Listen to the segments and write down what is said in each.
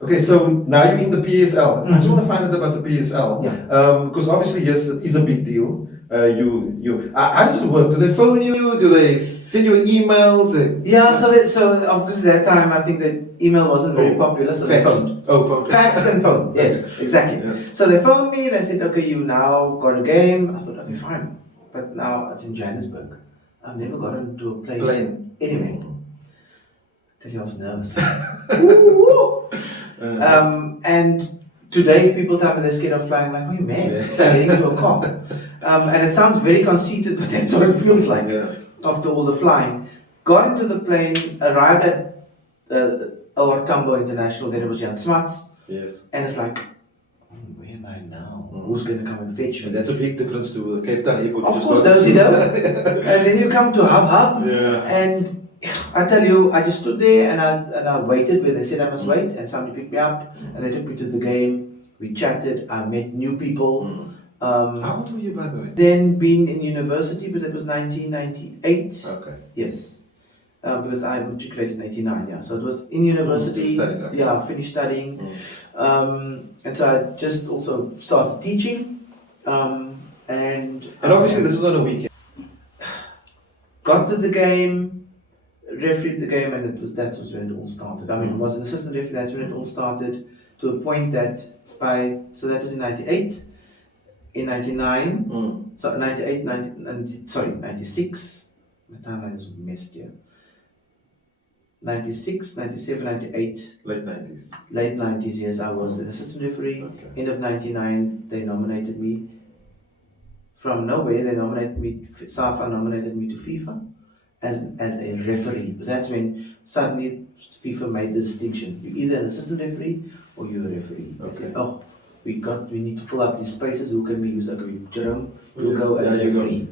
Okay, so now you're in the PSL. I just want to find out about the PSL. Yeah. Because obviously, yes, it is a big deal. How does it work? Do they phone you? Do they send you emails? Yeah, so obviously that time I think that email wasn't very popular, so they Fax. phoned. Oh, phone. Fax and phone, yes, exactly. Yeah. So they phoned me, they said, okay, you now got a game. I thought, okay, fine. But now it's in Johannesburg. I've never gotten to a plane anyway. Tell you I was nervous. Woo! And today people tell me they're scared of flying. I'm like, oh, you man, it's like getting into a car. And it sounds very conceited, but that's what it feels like after all the flying. Got into the plane, arrived at our Tambo International, then it was Jan Smuts. Yes. And it's like, where am I now? Who's going to come and fetch me? And that's a big difference to the Cape Town airport. Of course, those you know. And then you come to Hub, and I tell you, I just stood there and I waited where they said I must wait, and somebody picked me up and they took me to the game. We chatted, I met new people. How old were you, by the way? Then being in university, because it was 1998. Okay. Yes. Because I matriculated in 89, yeah. So it was in university. Yeah, I finished studying. And so I just also started teaching. And obviously this was on a weekend. Got to the game, refereed the game, and that was when it all started. I mean, I was an assistant referee, that's when it all started, to a point that so that was in 98, in 99, so 98, 96, my timeline is missed here. 96, 97, 98. Late 90s. Late 90s, yes, I was an assistant referee. Okay. End of 99, they nominated me. From nowhere, they nominated me, SAFA nominated me to FIFA as a referee. Because that's when suddenly FIFA made the distinction. You're either an assistant referee or you're a referee. They said, oh, we need to fill up these spaces. Who can we use? Okay, Jerome, you'll go as a referee.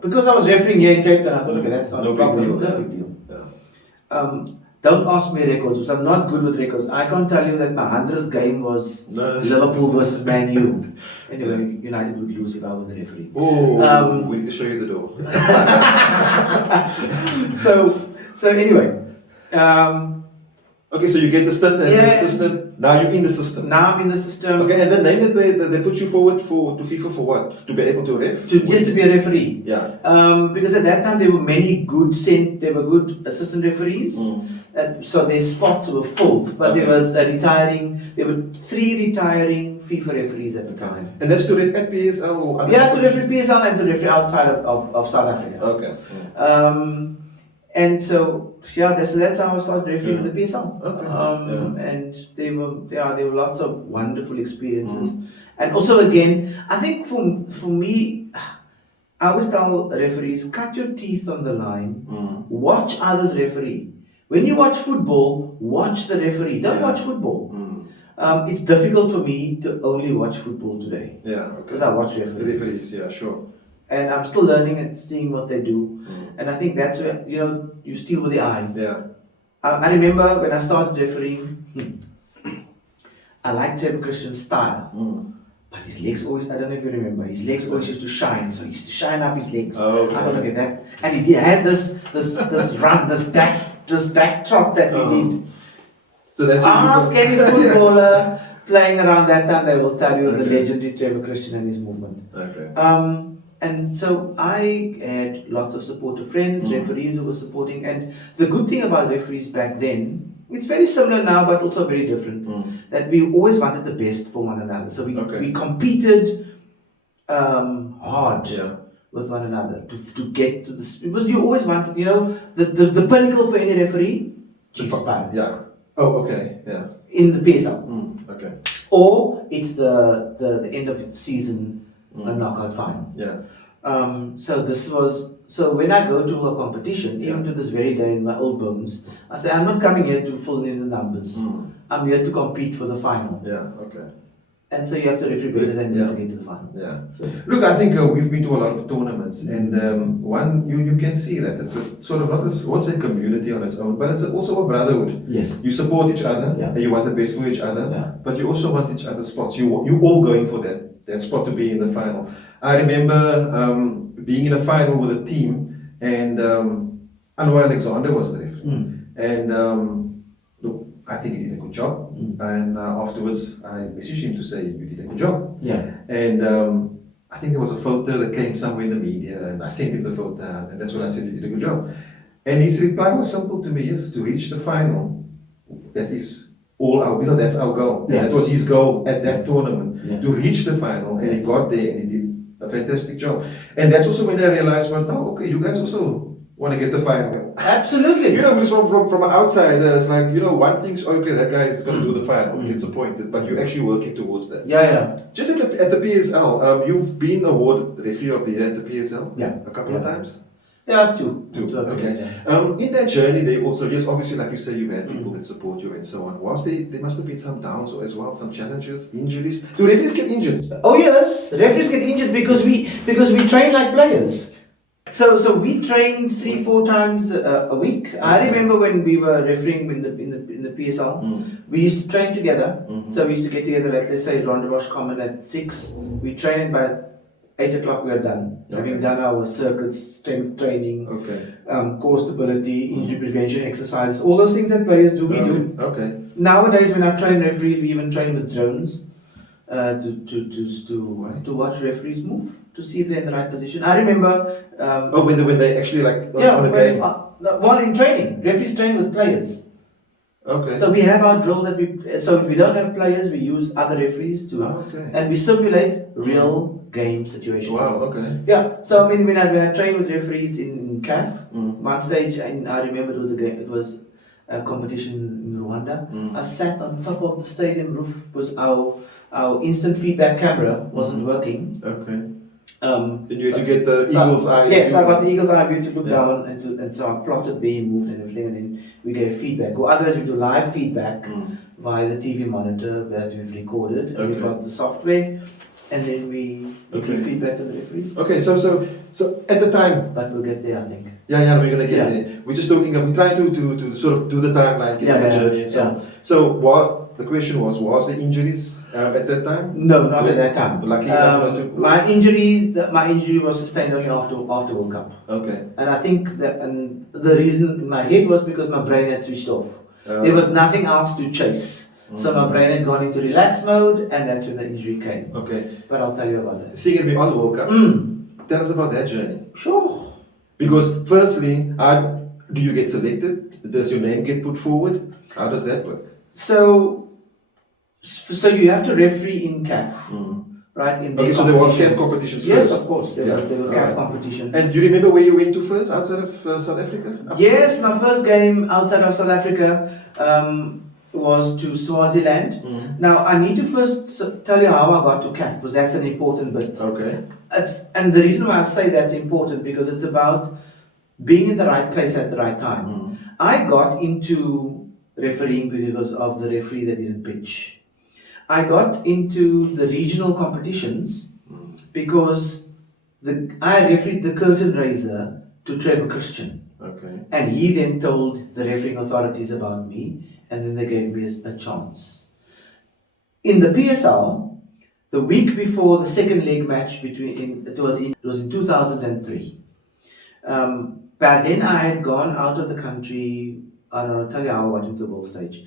Because I was refereeing here in Cape Town, I thought, okay, that's not a problem. No big deal. Don't ask me records, because I'm not good with records. I can't tell you that my 100th game was Liverpool versus Man U. Anyway, United would lose if I were the referee. Oh, we need to show you the door. So anyway. Okay, so you get the stint as an assistant. Now you're in the system. Now I'm in the system. Okay, and the name that they put you forward to FIFA for what? To be able to ref? Just to be a referee. Yeah. Because at that time there were many there were good assistant referees. So their spots were filled. But there were 3 retiring FIFA referees at the time. And that's to ref at PSL or other to referee PSL and to referee outside of South Africa. Okay. And so that's how I started refereeing the PSL. Okay. And there were lots of wonderful experiences. And also again, I think for me, I always tell referees, cut your teeth on the line, watch others referee. When you watch football, watch the referee. Don't watch football. It's difficult for me to only watch football today. Because I watch referees. Yeah, sure. And I'm still learning and seeing what they do. And I think that's where, you steal with the eye. Yeah. I remember when I started refereeing, I liked Trevor Christian's style. But his legs always, I don't know if you remember, his legs always used to shine. So he used to shine up his legs. Oh, okay. I thought, okay, that. And he had this run, this back trot that he did. So that's ask any footballer playing around that time, they will tell you the legendary Trevor Christian and his movement. Okay. And so I had lots of supportive friends, referees who were supporting. And the good thing about referees back then, it's very similar now, but also very different. That we always wanted the best for one another. So we competed hard with one another to get to this. Because you always wanted, the pinnacle for any referee, Chiefs Pirates. Yeah. Oh, okay. Yeah. In the PSL. Okay. Or it's the end of season a knockout final. Yeah. So when I go to a competition, even to this very day in my old bones, I say I'm not coming here to fill in the numbers. I'm here to compete for the final. Yeah. Okay. And so you have to referee better than me to get to the final. Yeah. So, look, I think we've been to a lot of tournaments, and one you can see that it's a sort of not what's a community on its own, but it's also a brotherhood. Yes. You support each other, and you want the best for each other, but you also want each other's spots. You all going for that spot to be in the final. I remember being in a final with a team, and Anwar Alexander was the referee, and I think you did a good job. And afterwards, I messaged him to say, you did a good job. Yeah. And I think there was a photo that came somewhere in the media, and I sent him the photo, and that's when I said, you did a good job. And his reply was simple to me, yes, to reach the final, that is all our, that's our goal. Yeah. That was his goal at that tournament, Yeah. to reach the final, and he got there and he did a fantastic job. And that's also when I realized, well, oh, okay, you guys also want to get the final. Absolutely. You know, because from an outsider, it's like, one thing's, okay, that guy is going to do the final, gets appointed, but you're actually working towards that. Yeah. Just at the PSL, you've been awarded Referee of the Year at the PSL? Yeah. A couple of times? Yeah, two. Okay. In that journey, they also, yes, obviously, like you say, you've had people that support you and so on. There must have been some downs as well, some challenges, injuries. Do referees get injured? Oh yes, referees get injured because we train like players. So we trained 3-4 times a week. I remember when we were refereeing in the PSL, we used to train together. So we used to get together at, let's say, Ronderosh Common at 6. We trained by 8 o'clock we are done. Okay. Having done our circuits, strength training, core stability, injury prevention exercises, all those things that players do, we do. Okay. Nowadays, when I train referees, we even train with drones to watch referees move, to see if they're in the right position. I remember. When they actually on a game. While in training, referees train with players. Okay. So we have our drills that so if we don't have players, we use other referees and we simulate real game situations. Wow. Okay. Yeah. So I mean, when I trained with referees in CAF, one stage, and I remember it was a competition in Rwanda. I sat on top of the stadium roof because our instant feedback camera wasn't working. Okay. Then you had to get the eagle's eye. Yes, I got the eagle's eye view to look down and so I plotted beam moved and everything, and then we gave feedback. Or otherwise, we do live feedback via the TV monitor that we've recorded. We've got the software, and then we give feedback to the referee. Okay, so at the time. But we'll get there, I think. Yeah, we're gonna get there. We're just talking. We try to sort of do the timeline, get the journey, and so on. So the question was there injuries at that time? No, not at that time. Lucky enough not to. My injury was sustained only after World Cup. Okay. And I think that the reason in my head was because my brain had switched off. There was nothing else to chase. So my brain had gone into relax mode, and that's when the injury came. Okay. But I'll tell you about that. Seeing it be on the World Cup, tell us about that journey. Sure. Because firstly, do you get selected? Does your name get put forward? How does that work? So you have to referee in CAF, right? So there was CAF competitions first? Yes, of course. There were CAF competitions. And do you remember where you went to first, outside of South Africa? Yes, my first game outside of South Africa was to Swaziland. Now, I need to first tell you how I got to CAF, because that's an important bit. Okay. And the reason why I say that's important, because it's about being in the right place at the right time. I got into refereeing because of the referee that didn't pitch. I got into the regional competitions because I refereed the curtain raiser to Trevor Christian. Okay. And he then told the refereeing authorities about me, and then they gave me a chance. In the PSL, the week before the second leg match it was in 2003. By then I had gone out of the country. I'll tell you how I got into the world stage.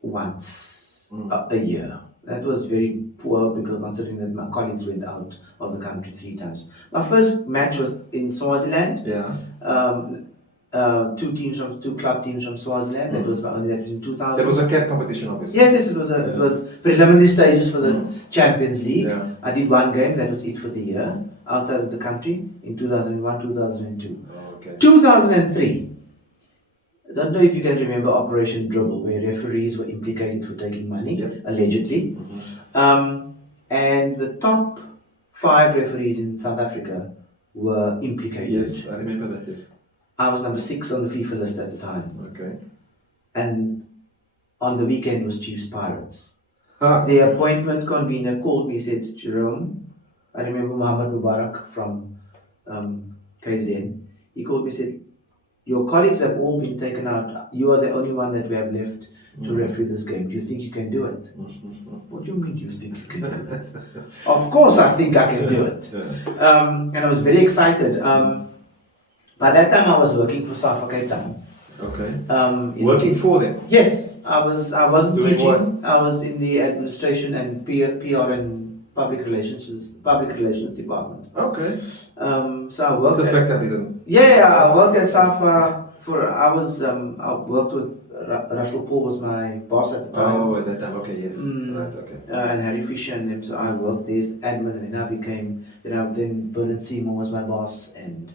Once a year. That was very poor, because considering that my colleagues went out of the country 3 times. My first match was in Swaziland. Yeah. Two club teams from Swaziland. That was in 2000. That was a CAF competition, obviously. Yes, it was preliminary stages for the Champions League. Yeah. I did 1 game. That was it for the year outside of the country in 2001, 2002. Okay. 2003. I don't know if you can remember Operation Dribble, where referees were implicated for taking money, allegedly. And the top 5 referees in South Africa were implicated. Yes, I remember that, yes. I was number 6 on the FIFA list at the time. Okay. And on the weekend was Chiefs Pirates. The appointment convener called me, said, Jerome, I remember Muhammad Mubarak from KZN. He called me, said, your colleagues have all been taken out. You are the only one that we have left to referee this game. Do you think you can do it? What do you mean, do you think you can do it? Of course I think I can do it. And I was very excited. By that time I was working for Safa Cape Town. Okay. In Working for them. Yes, I wasn't Doing teaching. I was in the administration and PR and public relations department. Okay. So I What's worked. the fact that didn't? Yeah, I worked at SAFA for. I worked with Russell Paul was my boss at the time. Oh, at that time. Okay. Yes. Mm. Right. Okay. And Harry Fisher and them. So I worked there as admin, and then Vernon Seymour was my boss, and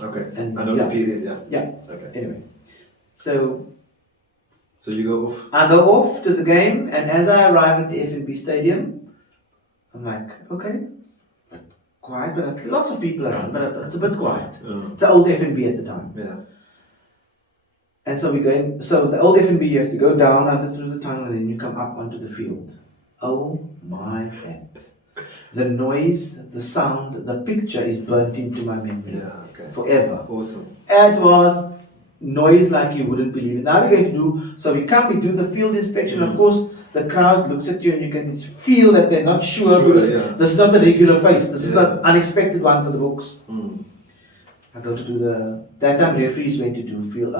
Okay. and I know the period. Yeah. yeah. Okay. Anyway, so you go off. I go off to the game, and as I arrive at the FNB Stadium, I'm like, okay, it's quiet, but lots of people around, but it's a bit quiet. It's the old FNB at the time. Yeah. And so we go in. So the old FNB, you have to go down under through the tunnel, and then you come up onto the field. Oh my God! The noise, the sound, the picture is burnt into my memory. Yeah. Okay. Forever. Awesome. It was noise like you wouldn't believe it. Now we're going to do, so we do the field inspection. Of course, the crowd looks at you and you can feel that they're not sure because this is not a regular face. This is not unexpected one for the books. I go to do that time referees went to do field,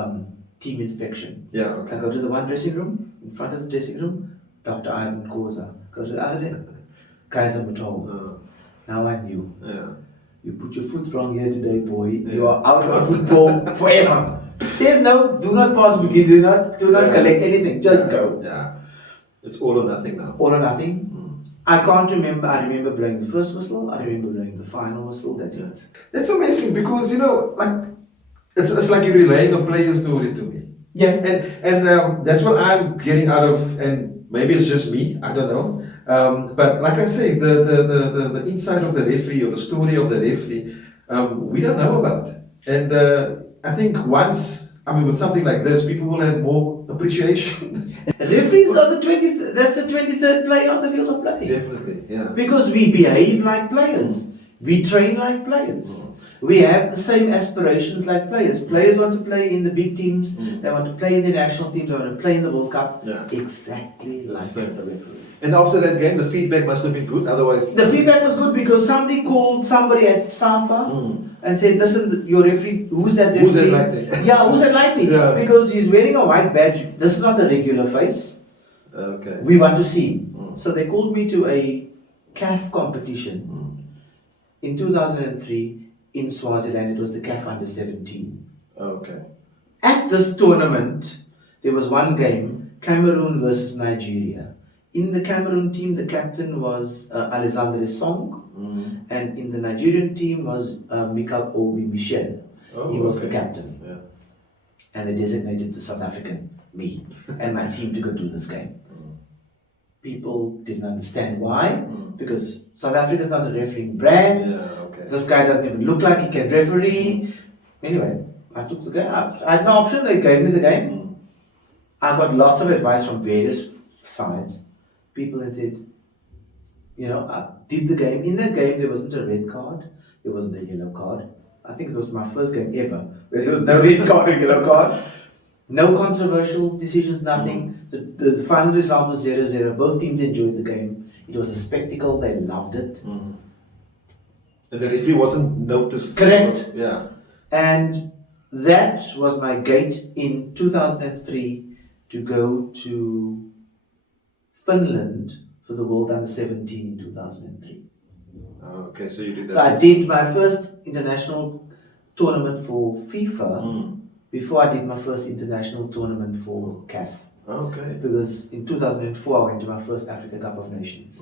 team inspection. Yeah, okay. I go to the one dressing room, in front of the dressing room, Dr. Ivan Koza. Go to the other end, Kaiser Matol. Now I knew. Yeah. You put your foot wrong here today, boy. You are out of football forever. There's no, do not pass begin, do not collect anything, just go. Yeah. It's all or nothing now. All or nothing. I can't remember. I remember blowing the first whistle. I remember blowing the final whistle. That's it. That's amazing because like it's like you're relaying a player's story to me. Yeah. And that's what I'm getting out of, and maybe it's just me. I don't know. But like I say, the inside of the referee or the story of the referee, we don't know about. And I think with something like this, people will have more appreciation. Referees are that's the 23rd play on the field of play. Definitely, yeah. Because we behave like players. We train like players. We have the same aspirations like players. Players want to play in the big teams. They want to play in the national teams. They want to play in the World Cup. Yeah. Exactly like the referee. And after that game, the feedback must have been good. Otherwise, the feedback was good because somebody called somebody at SAFA and said, "Listen, your referee. Who's that referee? Who's that lighting? Yeah, who's that lighting? Yeah. Because he's wearing a white badge. This is not a regular face. Okay. We want to see him." So they called me to a CAF competition in 2003 in Swaziland. It was the CAF Under-17. Okay. At this tournament, there was one game, Cameroon versus Nigeria. In the Cameroon team, the captain was Alexandre Song, and in the Nigerian team was Michael Obi Michel. He was the captain. Yeah. And they designated the South African, me, and my team to go do this game. People didn't understand why, because South Africa is not a refereeing brand. Yeah, okay. This guy doesn't even look like he can referee. Anyway, I took the game. I had no option. They gave me the game. I got lots of advice from various sides. People that said, I did the game. In that game, there wasn't a red card. There wasn't a yellow card. I think it was my first game ever where there was no red card or yellow card. No controversial decisions, nothing. The final result was 0-0. Both teams enjoyed the game. It was a spectacle. They loved it. And the referee wasn't noticed. Correct. Yeah. And that was my gate in 2003 to go to Finland for the World Under-17 in 2003. Okay, so you did that. So I did my first international tournament for FIFA before I did my first international tournament for CAF. Okay. Because in 2004 I went to my first Africa Cup of Nations.